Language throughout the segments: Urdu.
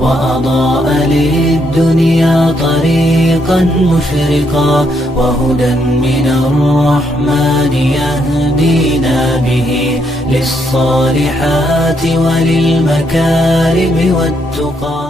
وأضاء للدنيا طريقا مشرقا وهدى من الرحمن يهدينا به للصالحات وللمكارم والتقى.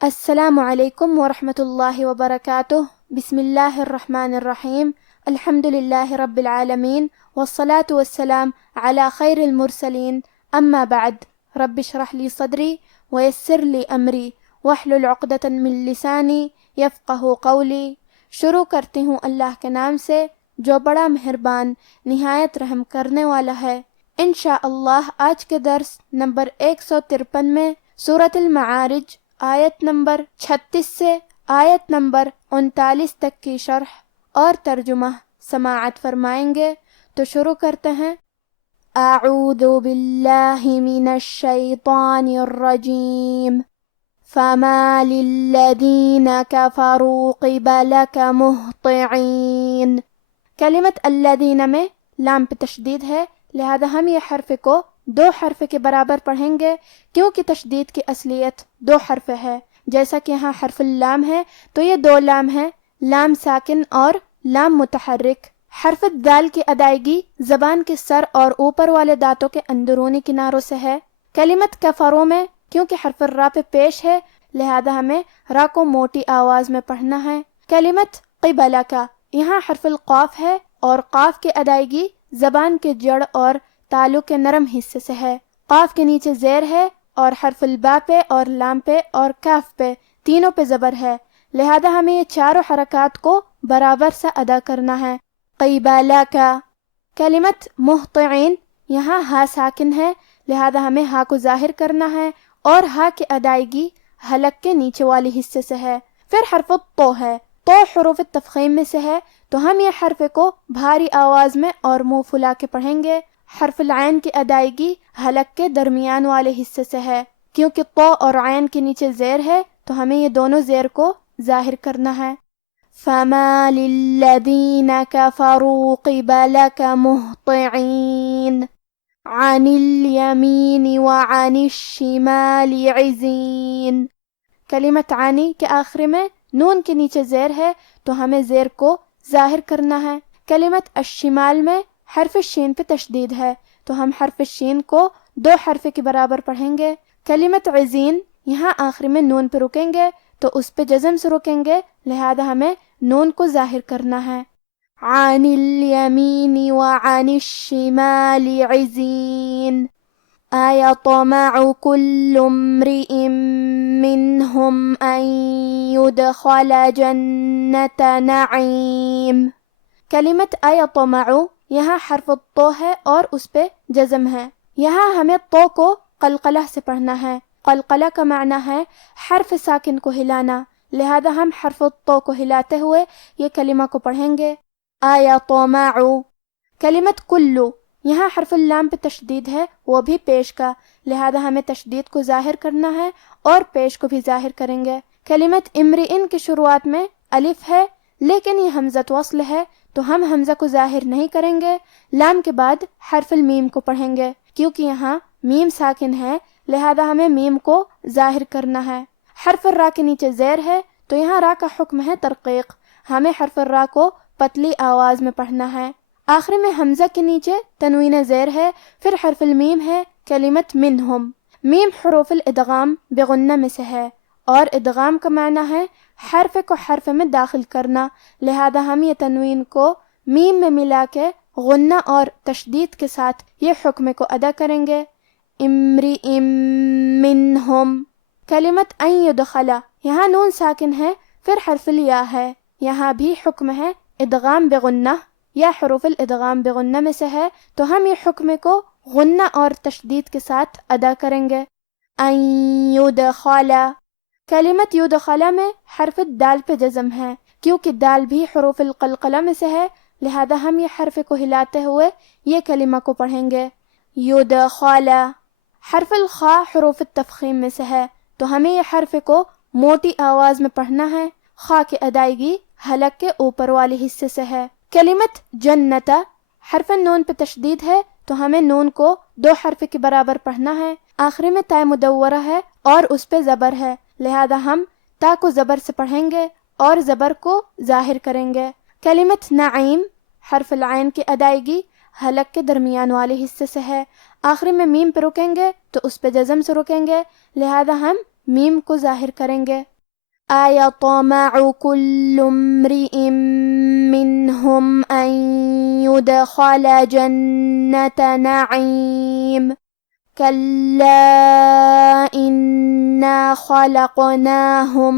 السلام علیکم ورحمۃ اللہ وبرکاتہ. بسم اللہ الرحمن الرحیم. الحمد للہ رب العالمین والصلاة والسلام علی خیر المرسلین. اما بعد، رب اشرح لی صدری ویسر لی امری واحلل عقدۃ من لسانی یفقہ قولی. شروع کرتی ہوں اللہ کے نام سے جو بڑا مہربان نہایت رحم کرنے والا ہے. انشاءاللہ آج کے درس نمبر 153 میں سورۃ المعارج آیت نمبر 36 سے آیت نمبر 39 تک کی شرح اور ترجمہ سماعت فرمائیں گے. تو شروع کرتے ہیں. اعوذ باللہ من الشیطان الرجیم. فما للذین کفروا قبلک مہطعین. کلمت الذین میں لام پہ تشدید ہے، لہذا ہم یہ حرف کو 2 حرف کے برابر پڑھیں گے کیونکہ تشدید کی اصلیت 2 حرف ہے. جیسا کہ یہاں حرف اللام ہے تو یہ 2 لام ہے، لام ساکن اور لام متحرک. حرف دال کی ادائیگی زبان کے سر اور اوپر والے دانتوں کے اندرونی کناروں سے ہے. کلمت کفروں میں کیونکہ حرف را پہ پیش ہے لہذا ہمیں را کو موٹی آواز میں پڑھنا ہے. کلمت قبلہ کا یہاں حرف القاف ہے اور قاف کی ادائیگی زبان کے جڑ اور تالو کے نرم حصے سے ہے. قاف کے نیچے زیر ہے اور حرف البا پہ اور لام پہ اور کاف پہ تینوں پہ زبر ہے، لہذا ہمیں یہ چاروں حرکات کو برابر سے ادا کرنا ہے. قیبالہ کا. کلمت مہطعین یہاں ہا ساکن ہے لہذا ہمیں ہا کو ظاہر کرنا ہے اور ہا کی ادائیگی حلق کے نیچے والی حصے سے ہے. پھر حرف تو ہے، تو حروف تفخیم میں سے ہے تو ہم یہ حرف کو بھاری آواز میں اور منہ پھلا کے پڑھیں گے. حرف العین کی ادائیگی حلق کے درمیان والے حصے سے ہے. کیونکہ تو اور عین کے نیچے زیر ہے تو ہمیں یہ دونوں زیر کو ظاہر کرنا ہے. فما للذین کفروا قبلک مہطعین عن الیمین وعن الشمال عزین. کلمت عنی کے آخر میں نون کے نیچے زیر ہے تو ہمیں زیر کو ظاہر کرنا ہے. کلمت الشمال میں حرف شین پہ تشدید ہے تو ہم حرف شین کو 2 حرف کے برابر پڑھیں گے. کلمت عزین یہاں آخر میں نون پہ رکیں گے تو اس پہ جزم سے رکیں گے لہذا ہمیں نون کو ظاہر کرنا ہے. عن الیمین وعن الشمال عزین. ایطمع کل امرئ منہم ان يدخل جنت نعیم. کلمت ایطمع یہاں حرف تو ہے اور اس پہ جزم ہے. یہاں ہمیں تو کو قلقلہ سے پڑھنا ہے. قلقلہ کا معنی ہے حرف ساکن کو ہلانا، لہذا ہم حرف تو کو ہلاتے ہوئے یہ کلمہ کو پڑھیں گے. ایطمع. کلمت کلو یہاں حرف اللام پہ تشدید ہے، وہ بھی پیش کا، لہذا ہمیں تشدید کو ظاہر کرنا ہے اور پیش کو بھی ظاہر کریں گے. کلمت امرئن کی شروعات میں الف ہے لیکن یہ حمزۃ وصل ہے تو ہم حمزہ کو ظاہر نہیں کریں گے. لام کے بعد حرف المیم کو پڑھیں گے کیونکہ یہاں میم ساکن ہے لہذا ہمیں میم کو ظاہر کرنا ہے. حرف الرا کے نیچے زیر ہے تو یہاں را کا حکم ہے ترقیق، ہمیں حرف الرا کو پتلی آواز میں پڑھنا ہے. آخر میں حمزہ کے نیچے تنوین زیر ہے، پھر حرف المیم ہے. کلمت منہم. میم حروف الادغام بغنہ میں سے ہے اور ادغام کا معنی ہے حرف کو حرف میں داخل کرنا، لہذا ہم یہ تنوین کو میم میں ملا کے غنہ اور تشدید کے ساتھ یہ حکم کو ادا کریں گے. امرئ منہم. کلمت ان يدخل یہاں نون ساکن ہے پھر حرف الیا ہے، یہاں بھی حکم ہے ادغام بغنہ یا حروف الادغام بغنہ میں سے ہے تو ہم یہ حکم کو غنہ اور تشدید کے ساتھ ادا کریں گے. ان يدخل. کلمت يدخل میں حرف دال پہ جزم ہے کیونکہ دال بھی حروف القلقلہ میں سے ہے لہذا ہم یہ حرف کو ہلاتے ہوئے یہ کلمہ کو پڑھیں گے. يدخل. حرف الخاء حروف التفخیم میں سے ہے تو ہمیں یہ حرف کو موٹی آواز میں پڑھنا ہے. خاء کی ادائیگی حلق کے اوپر والے حصے سے ہے. کلمت جنت حرف نون پہ تشدید ہے تو ہمیں نون کو 2 حرف کے برابر پڑھنا ہے. آخری میں تائے مدورہ ہے اور اس پہ زبر ہے، لہذا ہم تا کو زبر سے پڑھیں گے اور زبر کو ظاہر کریں گے۔ کلمت نعیم حرف العین کی ادائیگی حلق کے درمیان والے حصے سے ہے، آخری میں میم پہ رکیں گے تو اس پہ جزم سے رکیں گے، لہذا ہم میم کو ظاہر کریں گے۔ أَيَطْمَعُ كُلُّ امْرِئٍ مِّنْهُمْ أَن يُدْخَلَ جَنَّةَ نَعِيمٍ كَلَّا إِنَّا خَلَقْنَاهُم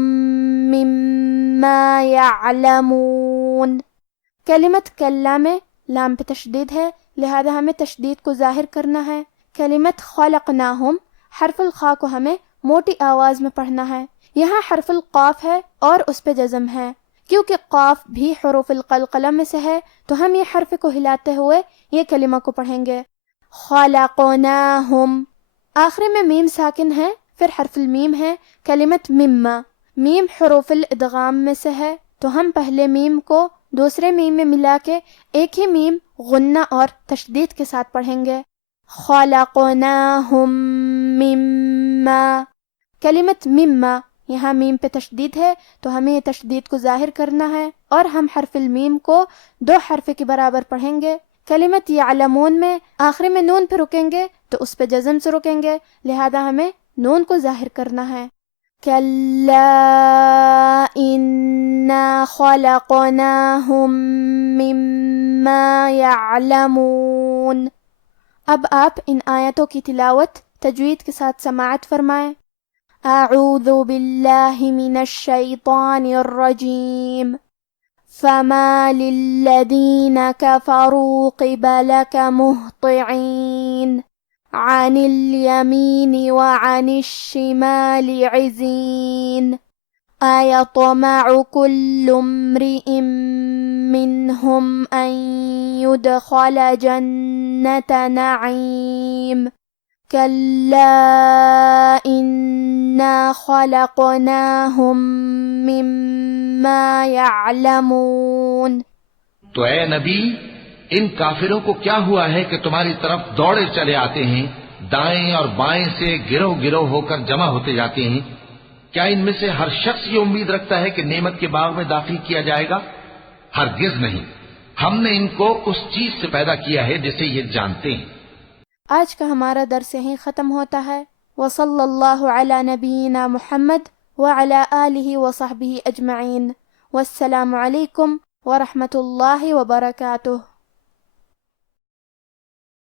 مِّمَّا يَعْلَمُونَ۔ کلمت کلا میں لام پہ تشدید ہے، لہذا ہمیں تشدید کو ظاہر کرنا ہے۔ کلمت خلقناہم حرف الخاء کو ہمیں موٹی آواز میں پڑھنا ہے، یہاں حرف القاف ہے اور اس پہ جزم ہے، کیونکہ قاف بھی حروف القلقلہ میں سے ہے تو ہم یہ حرف کو ہلاتے ہوئے یہ کلمہ کو پڑھیں گے۔ خلقناہم، آخری میں میم ساکن ہے، پھر حرف المیم ہے۔ کلمت مما، میم حروف الادغام میں سے ہے تو ہم پہلے میم کو دوسرے میم میں ملا کے ایک ہی میم غنہ اور تشدید کے ساتھ پڑھیں گے۔ خلقناہم مما، کلمت مما یہاں میم پہ تشدید ہے تو ہمیں یہ تشدید کو ظاہر کرنا ہے اور ہم حرف المیم کو 2 حرف کے برابر پڑھیں گے۔ کلمت یعلمون میں آخری میں نون پہ رکیں گے تو اس پہ جزم سے رکیں گے، لہذا ہمیں نون کو ظاہر کرنا ہے۔ کَلَّا إِنَّا خَلَقْنَاهُم مِّمَّا يَعْلَمُونَ۔ اب آپ ان آیتوں کی تلاوت تجوید کے ساتھ سماعت فرمائیں۔ اعوذ باللہ من الشیطان الرجیم فما للذین کفروا قبلک مہطعین عن الیمین وعن الشمال عزین أَيَطْمَعُ كُلُّ امْرِئٍ مِّنْهُمْ أَن يُدْخَلَ جَنَّةَ نَعِيمٍ كَلَّا إِنَّا خَلَقْنَاهُم مِّمَّا يَعْلَمُونَ۔ تو اے نبی، ان کافروں کو کیا ہوا ہے کہ تمہاری طرف دوڑے چلے آتے ہیں، دائیں اور بائیں سے گروہ گروہ ہو کر جمع ہوتے جاتے ہیں؟ کیا ان میں سے ہر شخص یہ امید رکھتا ہے کہ نعمت کے باغ میں داخل کیا جائے گا؟ ہرگز نہیں، ہم نے ان کو اس چیز سے پیدا کیا ہے جسے یہ جانتے ہیں۔ آج کا ہمارا درس یہیں ختم ہوتا ہے۔ وصلی اللہ علی نبینا محمد وعلی آلہ وصحبہ اجمعین، والسلام علیکم ورحمۃ اللہ وبرکاتہ۔